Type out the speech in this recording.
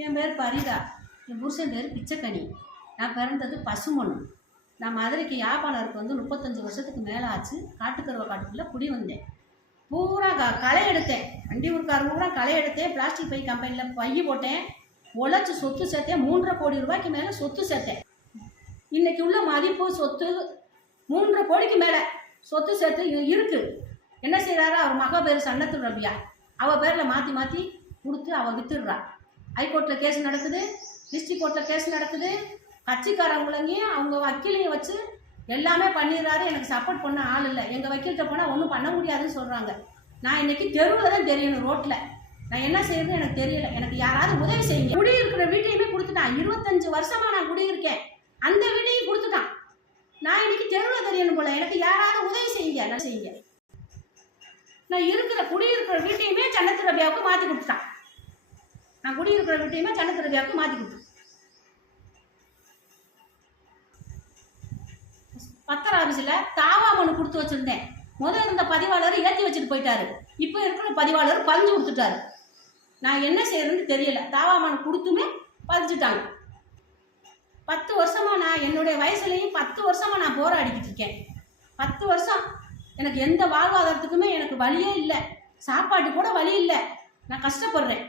என் பேர் பரிதா. என் புருஷன் பேர் பிச்சைக்கனி. நான் பிறந்தது பசுமொன்று. நான் மதுரைக்கு யாழ்ப்பாணருக்கு வந்து 35 வருஷத்துக்கு மேலே ஆச்சு. காட்டுக்கருவ காட்டுக்குள்ளே குடி வந்தேன். பூரா களை எடுத்தேன். வண்டி ஊருக்காரங்க பூரா களை எடுத்தேன். பிளாஸ்டிக் பை கம்பெனியில் பை போட்டேன். உழைச்சி சொத்து சேர்த்தேன். 3.5 கோடி ரூபாய்க்கு மேலே சொத்து சேர்த்தேன். இன்னைக்கு உள்ள மதிப்பு சொத்து 3.5 கோடிக்கு மேலே சொத்து சேர்த்து இருக்கு. என்ன செய்கிறாரு, அவர் மகா பேர் சன்னத்து ரபியா, அவள் பேரில் மாற்றி மாற்றி கொடுத்து அவள் வித்துடுறா. ஹைகோர்ட்டில் கேஸ் நடக்குது, டிஸ்ட்ரிக்ட் கோர்ட்டில் கேஸ் நடக்குது. கட்சிக்காரங்களையும் அவங்க வக்கீலையும் வச்சு எல்லாமே பண்ணிடுறாரு. எனக்கு சப்போர்ட் பண்ண ஆள் இல்லை. எங்கள் வக்கீல்கிட்ட போனால் ஒன்றும் பண்ண முடியாதுன்னு சொல்கிறாங்க. நான் இன்னைக்கு தெருவில் தான் தெரியணும், ரோட்டில். நான் என்ன செய்யறதுன்னு எனக்கு தெரியல. எனக்கு யாராவது உதவி செய்யுங்க. குடியிருக்கிற வீட்டையுமே கொடுத்துட்டான். 25 வருஷமாக நான் குடியிருக்கேன். அந்த வீட்டையும் கொடுத்துட்டான். நான் இன்னைக்கு தெருவில் தெரியணும் போல. எனக்கு யாராவது உதவி செய்யுங்க, என்ன செய்யுங்க. நான் குடியிருக்கிற வீட்டையுமே சன்னத்து ரபியாவுக்கு மாற்றி கொடுத்துட்டான். நான் குடியிருக்கிற வீட்டையுமே சன்னத்து ரபியாவுக்கு மாற்றி கொடுத்தேன். பத்திர ஆஃபீஸில் தாவா மனு கொடுத்து வச்சுருந்தேன். முதல் இருந்த பதிவாளர் ஏற்றி வச்சுட்டு போயிட்டாரு. இப்போ இருக்கிற பதிவாளர் பதிஞ்சு கொடுத்துட்டாரு. நான் என்ன செய்யறதுன்னு தெரியல. தாவா மனு கொடுத்துமே பதிச்சுட்டாங்க. 10 வருஷமாக நான் என்னுடைய வயசுலேயும் 10 வருஷமாக நான் போராடிக்கிட்டு இருக்கேன். 10 வருஷம் எனக்கு எந்த வாழ்வாதாரத்துக்குமே எனக்கு வழியே இல்லை. சாப்பாட்டு கூட வழி இல்லை. நான் கஷ்டப்படுறேன்.